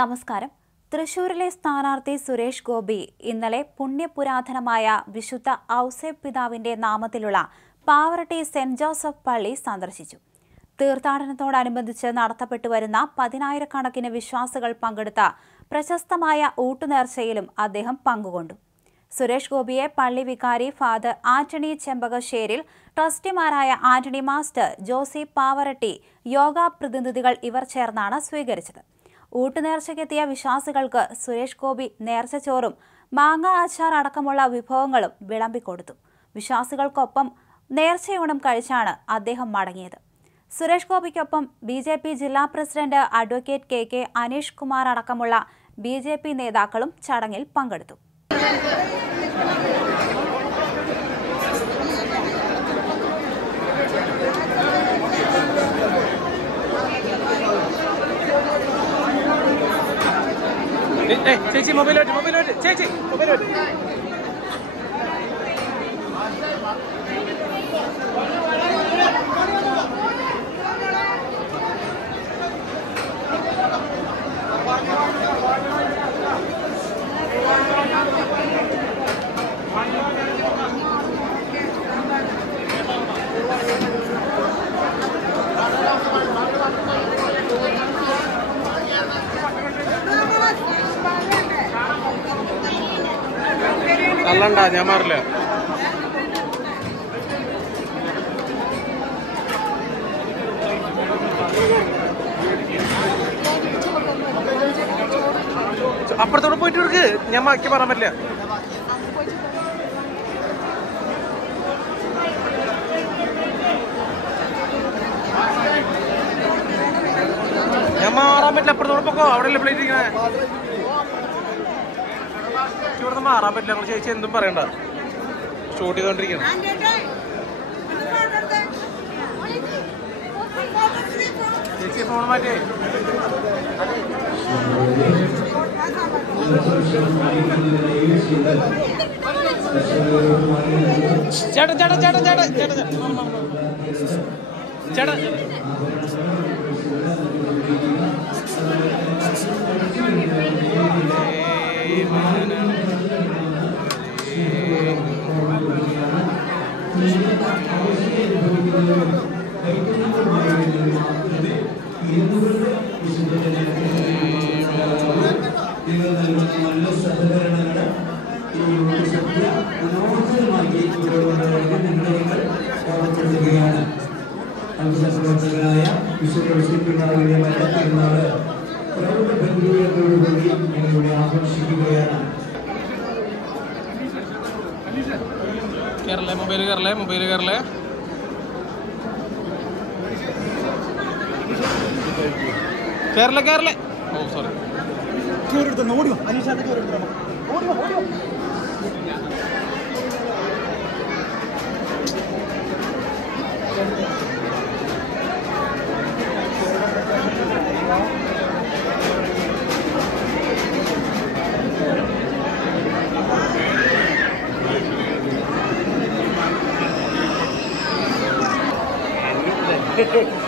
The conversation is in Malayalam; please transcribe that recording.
നമസ്കാരം. തൃശൂരിലെ സ്ഥാനാർത്ഥി സുരേഷ് ഗോപി ഇന്നലെ പുണ്യപുരാതനമായ വിശുദ്ധ ഔസേപ്പ് പിതാവിന്റെ നാമത്തിലുള്ള പാവറട്ടി സെന്റ് ജോസഫ് പള്ളി സന്ദർശിച്ചു. തീർത്ഥാടനത്തോടനുബന്ധിച്ച് നടത്തപ്പെട്ടുവരുന്ന 10,000-കണക്കിന് വിശ്വാസികൾ പങ്കെടുത്ത പ്രശസ്തമായ ഊട്ടുനേർച്ചയിലും അദ്ദേഹം പങ്കുകൊണ്ടു. സുരേഷ് ഗോപിയെ പള്ളി വികാരി ഫാദർ ആന്റണി ചെമ്പകശ്ശേരിൽ, ട്രസ്റ്റിമാരായ ആന്റണി മാസ്റ്റർ, ജോസി പാവറട്ടി, യോഗ പ്രതിനിധികൾ ഇവർ ചേർന്നാണ് സ്വീകരിച്ചത്. ഊട്ടുനേർച്ചയ്ക്കെത്തിയ വിശ്വാസികൾക്ക് സുരേഷ് ഗോപി നേർച്ചച്ചോറും മാങ്ങ അച്ചാർ അടക്കമുള്ള വിഭവങ്ങളും വിളമ്പിക്കൊടുത്തു. വിശ്വാസികൾക്കൊപ്പം നേർച്ചയൂണും കഴിച്ചാണ് അദ്ദേഹം മടങ്ങിയത്. സുരേഷ് ഗോപിക്കൊപ്പം BJP ജില്ലാ president advocate KK Aneesh Kumar അടക്കമുള്ള BJP നേതാക്കളും ചടങ്ങിൽ പങ്കെടുത്തു. ചേച്ചി മൊബൈലോട്ട് ചേച്ചി മൊബൈലോട്ട്. തള്ളണ്ട, ഞാൻ മാറില്ല. അപ്പുറത്തോടെ പോയിട്ട് എടുക്ക്, ഞാൻ ബാക്കി പറയാൻ പറ്റില്ല. ഞാൻ മാറാൻ പറ്റില്ല, അപ്പുറത്തോടെ പോക്കോ. അവിടെ അല്ലേ പ്ലേറ്റ് ഇരിക്കണേ, ഇവിടുന്ന് മാറാൻ പറ്റില്ല. ഞങ്ങൾ ചേച്ചി എന്തും പറയണ്ട, ഷൂട്ട് ചെയ്തോണ്ടിരിക്കണം. ചേച്ചി ഫോൺ മാറ്റേ. ചേട്ടൻ ചേട്ടൻ ചേട്ടൻ ചേട്ടൻ ചേട്ടൻ ചേട്ടൻ നല്ല സഹകരണങ്ങൾ മനോഹരമാക്കി ഓർമ്മപ്പെടുത്തുകയാണ്. പ്രവർത്തകനായ വിശ്വപിതാവിന്റെ മരണത്തിരുന്നാള് പ്രമുഖ ബന്ധുവിനോടുകൂടി ഞങ്ങളിവിടെ ആഘോഷിക്കുകയാണ്. Kerala mobile Kerala mobile Kerala Kerala Kerala. Oh sorry. ഓടിയോ അനീഷാത്തേക്ക് ഓടിയോ ഓടിയോ. Hehehe